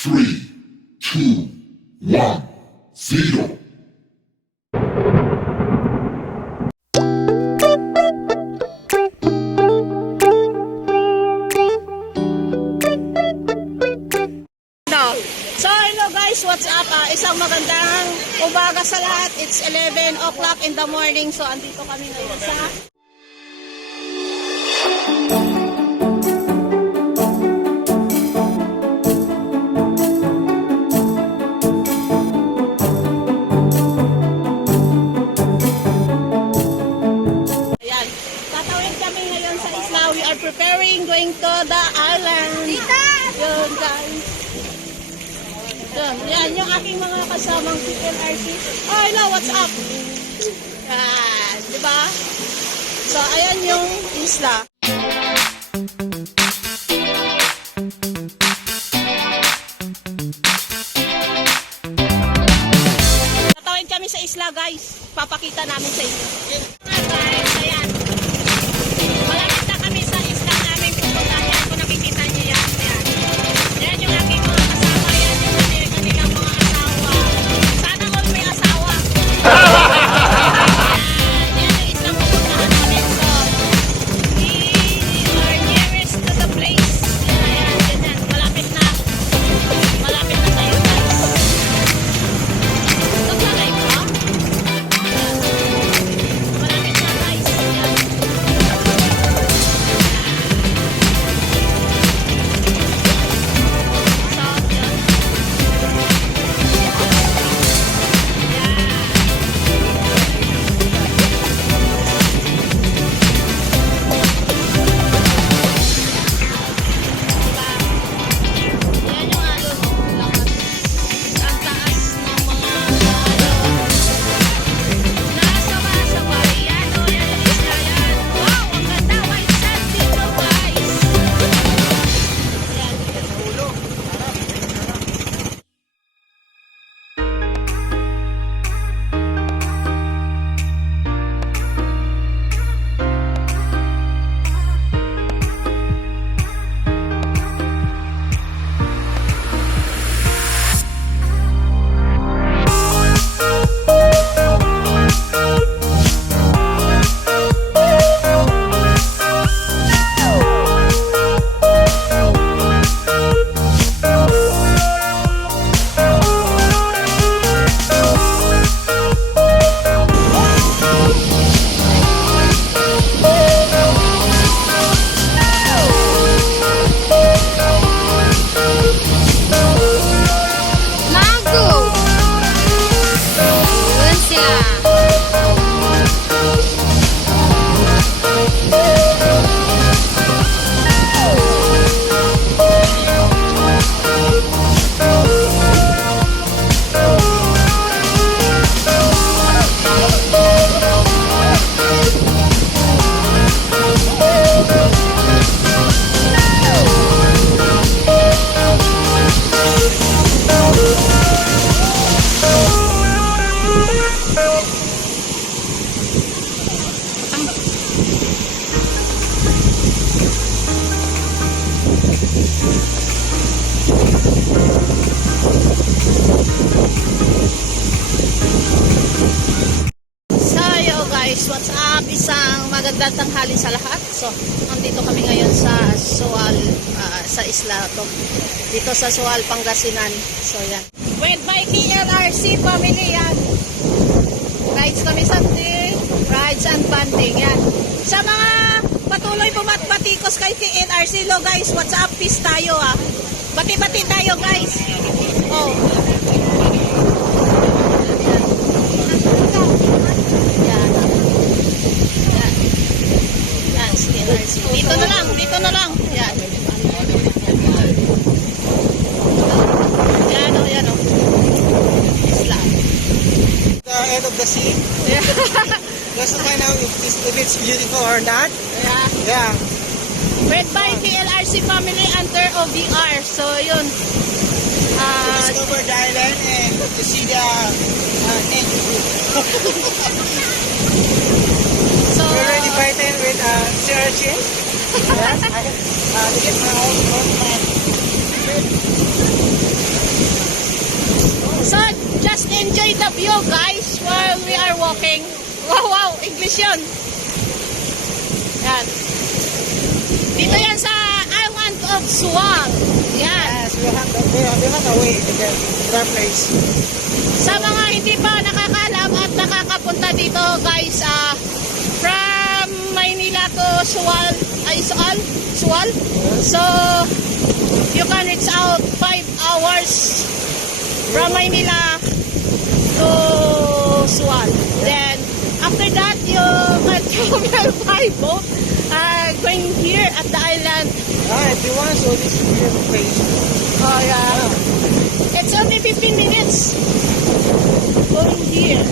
3, 2, 1, 0. So hello guys, what's up? Isang magandang umaga sa lahat. It's 11 o'clock in the morning. So andito kami ngayon sa Ayan. Tatawid kami ngayon sa isla. We are preparing going to the island. Yun guys. Yan, yung aking mga kasamang PLRC. Oh, hello, what's up? Yan, diba? So, ayan yung isla. Tatawid kami sa isla, guys. Papakita namin sa inyo. Guys, ayan. Malapit na kami sa isla namin. Yan, kung nakikita niyo yan. Ayan. Yan yung aking mga kasama. Yan yung kanilang mga asawa. Sana all may asawa. Yan yung islang pupuntahan namin. So, we are nearest to the place. Ayan, ganyan. Malapit na. Malapit na tayo, guys. Naglalay ka? Malapit na, guys. Ayan. What's up? Isang magandang tanghali sa lahat. So, nandito kami ngayon sa Sual, sa isla to. Dito sa Sual, Pangasinan. So, yan. With my KLRC family, yan. Rides kami sa rides and banding, yan. Sa mga patuloy pumatbatikos kay KLRC, lo guys, what's up? Peace tayo, ha. Bati-bati tayo, guys. Oh. Dito na lang, dito na lang. Yan. Yan o, yan o. Isla. The end of the sea. Yeah. Just to find out if it's beautiful or not. Yeah. Yeah. Read by KLRC family under OVR. So, yun. To discover the island and to see the nature. So, we're already fighting with Sarah Chin. Yes, to get my own man. the view, guys, while we are walking. Wow, wow, English yun. Yan. Dito yan sa island of Sual. Yan. Yes, we have a way to get to that place. Sa mga hindi pa nakakalam at nakakapunta dito, guys, from Maynila to Sual, Sual. So, you can reach out 5 hours from Maynila to Sual. Then, after that, you can travel by boat going here at the island. If you want, so this is your place. Oh, yeah. It's only 15 minutes going here.